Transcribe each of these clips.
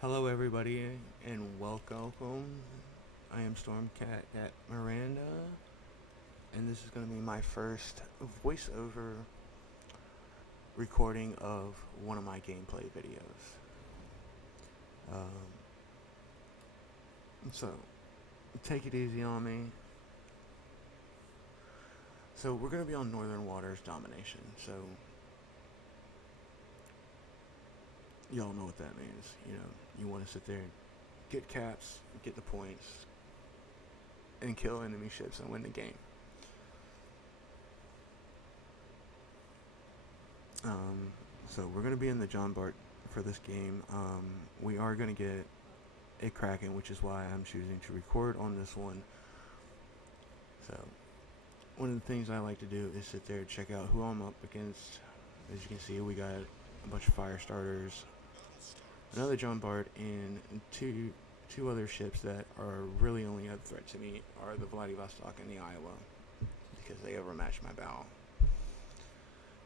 Hello, everybody, and welcome. I am Stormcat at Miranda, and this is going to be my first voiceover recording of one of my gameplay videos. So, take it easy on me. So, we're going to be on Northern Waters Domination, so y'all know what that means. You want to sit there and get caps, get the points, and kill enemy ships and win the game. So we're going to be in the J Bart for this game. We are going to get a Kraken, which is why I'm choosing to record on this one. So one of the things I like to do is sit there and check out who I'm up against. As you can see, we got a bunch of fire starters, another J Bart, and two other ships that are really only a threat to me are the Vladivostok and the Iowa, because they overmatch my bow.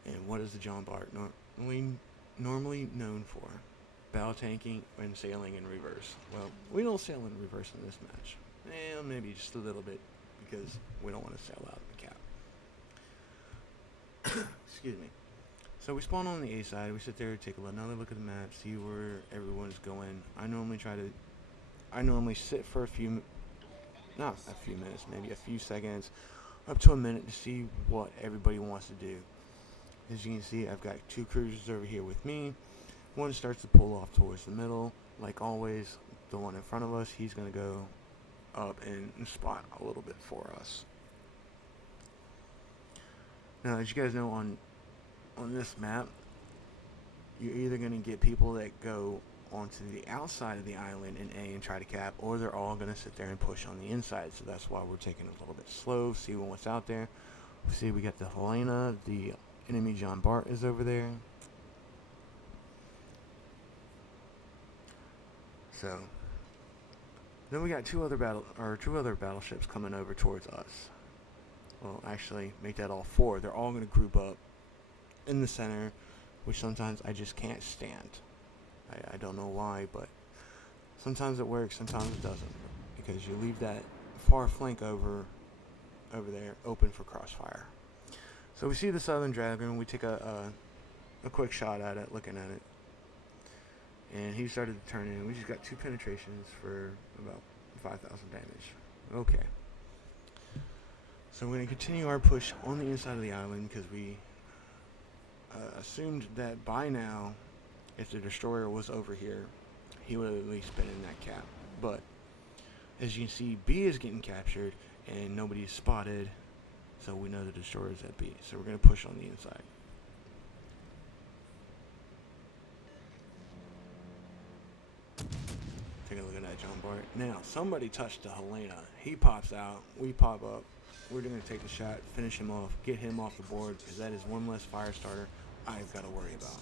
And what is the J Bart normally known for? Bow tanking and sailing in reverse. Well, we don't sail in reverse in this match. Maybe just a little bit, because we don't want to sail out of the cap. Excuse me. So we spawn on the A side. We sit there, take another look at the map, see where everyone's going. I normally sit for not a few minutes, maybe a few seconds, up to a minute, to see what everybody wants to do. As you can see, I've got two cruisers over here with me. One starts to pull off towards the middle. Like always, the one in front of us, he's going to go up and spot a little bit for us. Now, as you guys know, on this map, you're either going to get people that go onto the outside of the island in A and try to cap, or they're all going to sit there and push on the inside. So that's why we're taking it a little bit slow, see what's out there. See, we got the Helena, the enemy J Bart is over there. So then we got two other battleships coming over towards us. Well, actually, make that all four. They're all going to group up in the center, which sometimes I just can't stand. I don't know why, but sometimes it works, sometimes it doesn't, because you leave that far flank over there open for crossfire. So we see the Southern Dragon. We take a quick shot at it, looking at it, and he started to turn in. We just got 2 penetrations for about 5,000 damage. Okay. So we're going to continue our push on the inside of the island, because we assumed that by now, if the destroyer was over here, he would have at least been in that cap. But as you can see, B is getting captured and nobody's spotted, so we know the destroyer is at B. So we're going to push on the inside. Take a look at that J Bart. Now, somebody touched the Helena. He pops out. We pop up. We're going to take the shot, finish him off, get him off the board, because that is one less fire starter I've got to worry about.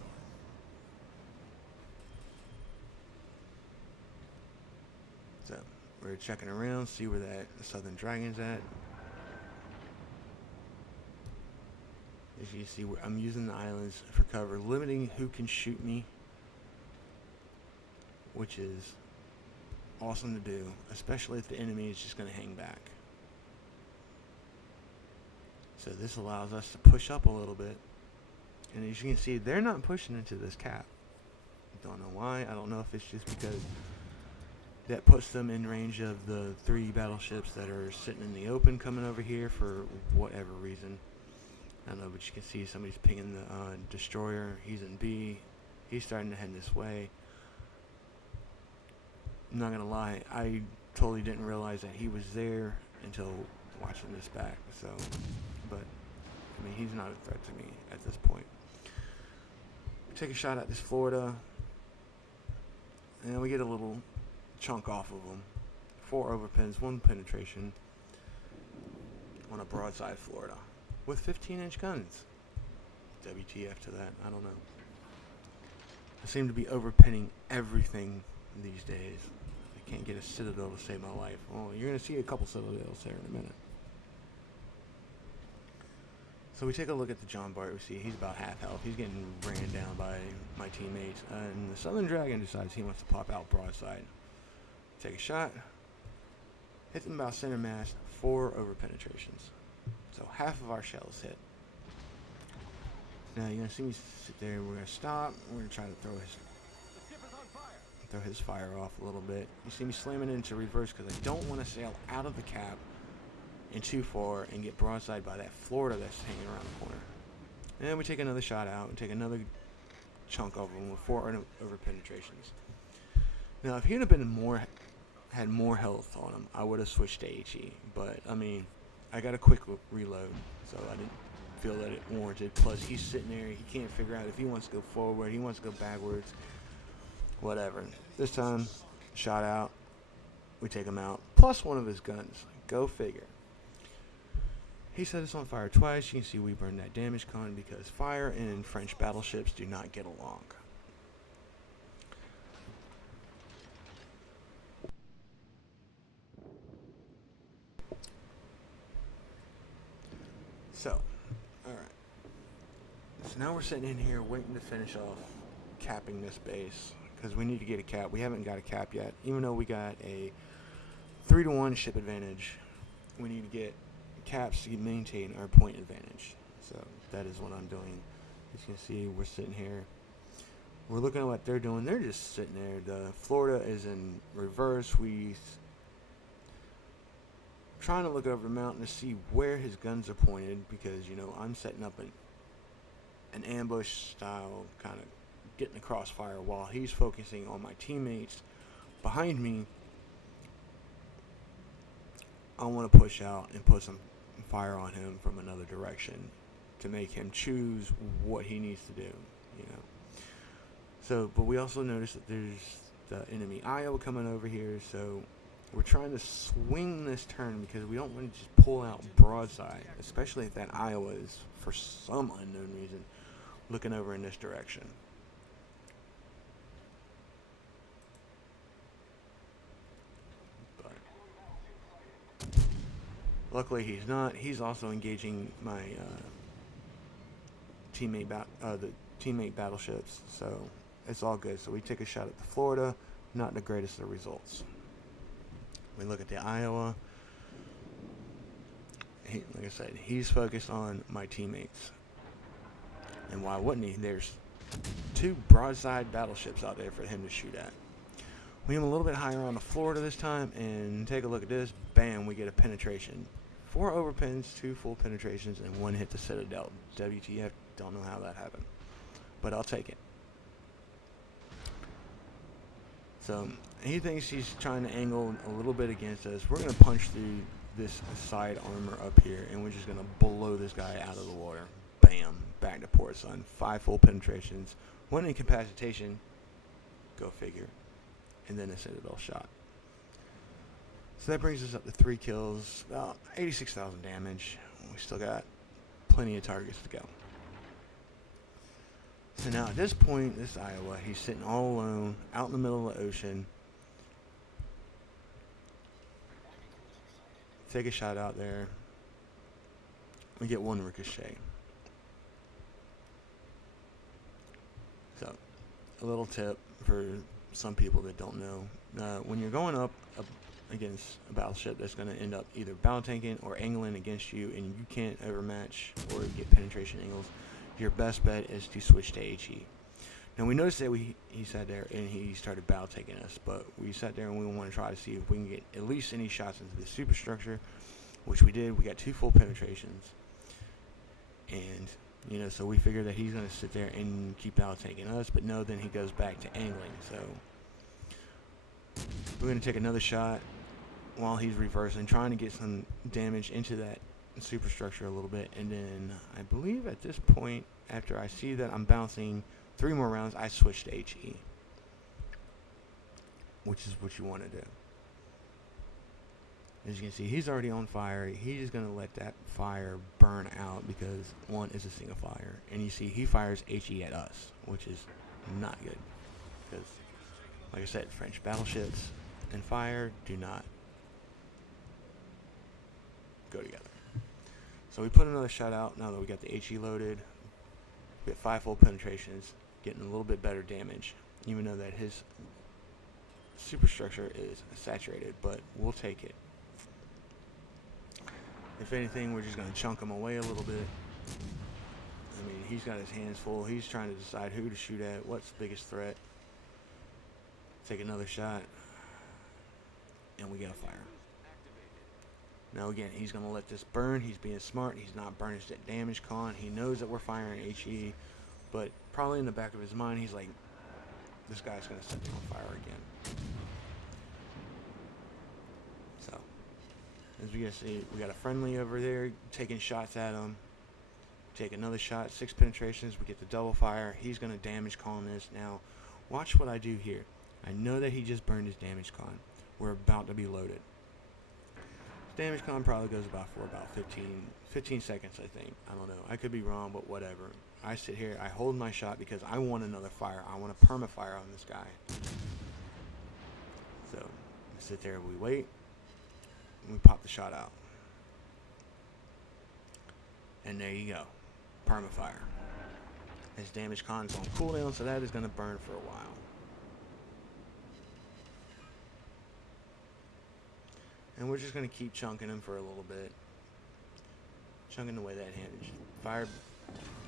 So we're checking around, see where that Southern Dragon's at. As you see, I'm using the islands for cover, limiting who can shoot me, which is awesome to do, especially if the enemy is just going to hang back. So this allows us to push up a little bit. And as you can see, they're not pushing into this cap. Don't know why. I don't know if it's just because that puts them in range of the 3 battleships that are sitting in the open coming over here for whatever reason. I don't know, but you can see somebody's pinging the destroyer. He's in B. He's starting to head this way. I'm not going to lie, I totally didn't realize that he was there until watching this back. So, but, I mean, he's not a threat to me at this point. Take a shot at this Florida, and we get a little chunk off of them. 4 overpins, 1 penetration on a broadside Florida with 15-inch guns. WTF to that? I don't know. I seem to be overpinning everything these days. I can't get a Citadel to save my life. Oh, you're going to see a couple Citadels there in a minute. So we take a look at the John Bart. We see he's about half health. He's getting ran down by my teammates. And the Southern Dragon decides he wants to pop out broadside. Take a shot. Hits him about center mass. 4 over penetrations. So half of our shell is hit. Now you're going to see me sit there. We're going to stop. We're going to try to throw his fire off a little bit. You see me slamming it into reverse because I don't want to sail out of the cap and too far and get broadside by that Florida that's hanging around the corner. And then we take another shot out and take another chunk of them with 4 over penetrations. Now if he'd have been had more health on him, I would have switched to HE. But I mean, I got a quick reload, so I didn't feel that it warranted. Plus he's sitting there, he can't figure out if he wants to go forward, he wants to go backwards, whatever. This time, shot out, we take him out, plus 1 of his guns. Go figure. He set us on fire twice. You can see we burned that damage con because fire and French battleships do not get along. So, alright. So now we're sitting in here waiting to finish off capping this base because we need to get a cap. We haven't got a cap yet. Even though we got a 3-to-1 ship advantage, we need to get caps to maintain our point advantage. So that is what I'm doing. As you can see, we're sitting here. We're looking at what they're doing. They're just sitting there. The Florida is in reverse. We trying to look over the mountain to see where his guns are pointed because, you know, I'm setting up an ambush style, kind of getting the crossfire while he's focusing on my teammates behind me. I want to push out and put some fire on him from another direction to make him choose what he needs to do, you know. So, but we also notice that there's the enemy Iowa coming over here, so we're trying to swing this turn because we don't want to just pull out broadside, especially if that Iowa is, for some unknown reason, looking over in this direction. Luckily, he's not. He's also engaging my the teammate battleships, so it's all good. So we take a shot at the Florida, not the greatest of results. We look at the Iowa. Like I said, he's focused on my teammates. And why wouldn't he? There's 2 broadside battleships out there for him to shoot at. We aim a little bit higher on the Florida this time, and take a look at this. Bam, we get a penetration. 4 overpens, 2 full penetrations, and 1 hit the Citadel. WTF, don't know how that happened. But I'll take it. So, he thinks he's trying to angle a little bit against us. We're going to punch through this side armor up here, and we're just going to blow this guy out of the water. Bam, back to port, son. 5 full penetrations, 1 incapacitation, go figure, and then a Citadel shot. So that brings us up to 3 kills, about 86,000 damage. We still got plenty of targets to go. So now at this point, this Iowa, he's sitting all alone, out in the middle of the ocean. Take a shot out there. We get 1 ricochet. So, a little tip for some people that don't know. When you're going up against a battleship that's going to end up either battle tanking or angling against you and you can't overmatch or get penetration angles, your best bet is to switch to HE. Now we noticed that he sat there and he started battle tanking us, but we sat there and we want to try to see if we can get at least any shots into the superstructure, which we did. We got 2 full penetrations, and you know, so we figured that he's going to sit there and keep battle tanking us, but no, then he goes back to angling. So we're going to take another shot while he's reversing, trying to get some damage into that superstructure a little bit, and then I believe at this point, after I see that I'm bouncing 3 more rounds, I switch to HE, which is what you want to do. As you can see, he's already on fire. He's going to let that fire burn out because 1 is a single fire, and you see he fires HE at us, which is not good because, like I said, French battleships and fire do not go together. So we put another shot out now that we got the HE loaded. We get 5 full penetrations, getting a little bit better damage, even though that his superstructure is saturated, but we'll take it. If anything, we're just going to chunk him away a little bit. I mean, he's got his hands full. He's trying to decide who to shoot at, what's the biggest threat. Take another shot, and we got a fire. Now again, he's going to let this burn. He's being smart. He's not burning his damage con. He knows that we're firing HE, but probably in the back of his mind, he's like, this guy's going to set me on fire again. So, as we can see, we got a friendly over there taking shots at him. Take another shot, 6 penetrations. We get the double fire. He's going to damage con this. Now, watch what I do here. I know that he just burned his damage con. We're about to be loaded. Damage con probably goes for about 15 seconds, I think. I don't know. I could be wrong, but whatever. I sit here, I hold my shot because I want another fire. I want a perma-fire on this guy. So, we sit there, we wait, and we pop the shot out. And there you go. Perma-fire. His damage con is on cooldown, so that is going to burn for a while. And we're just going to keep chunking him for a little bit. Chunking away that damage. Fire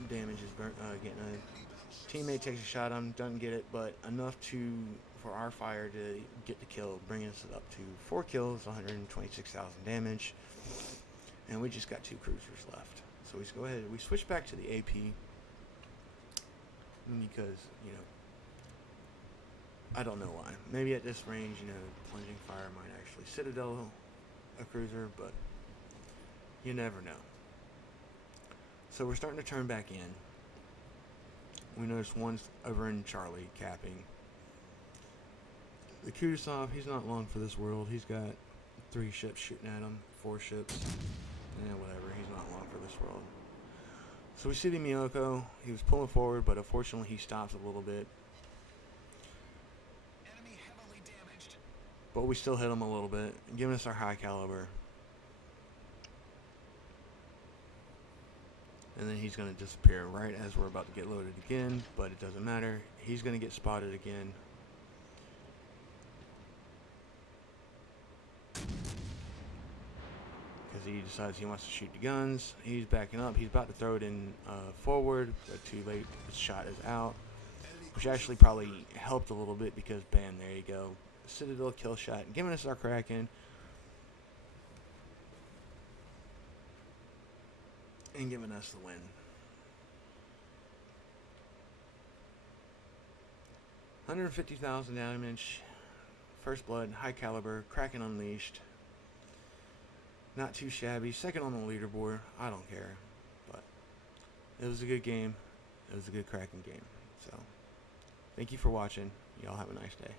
damage is getting a teammate takes a shot on him, doesn't get it, but enough for our fire to get the kill, bringing us up to 4 kills, 126,000 damage. And we just got 2 cruisers left. So we go ahead, we switch back to the AP. Because, I don't know why. Maybe at this range, plunging fire might actually citadel a cruiser, but you never know. So we're starting to turn back in. We notice one's over in Charlie capping. The Kudasov, he's not long for this world. He's got 3 ships shooting at him, 4 ships. Whatever, he's not long for this world. So we see the Miyoko. He was pulling forward, but unfortunately he stops a little bit. Enemy heavily damaged. But we still hit him a little bit, giving us our high caliber. And then he's going to disappear right as we're about to get loaded again, but it doesn't matter. He's going to get spotted again. Because he decides he wants to shoot the guns. He's backing up. He's about to throw it in forward, but too late. His shot is out. Which actually probably helped a little bit because, bam, there you go. Citadel kill shot, giving us our Kraken. And giving us the win. 150,000 damage. First blood, high caliber, Kraken unleashed. Not too shabby. Second on the leaderboard. I don't care. But it was a good game. It was a good Kraken game. So, thank you for watching. Y'all have a nice day.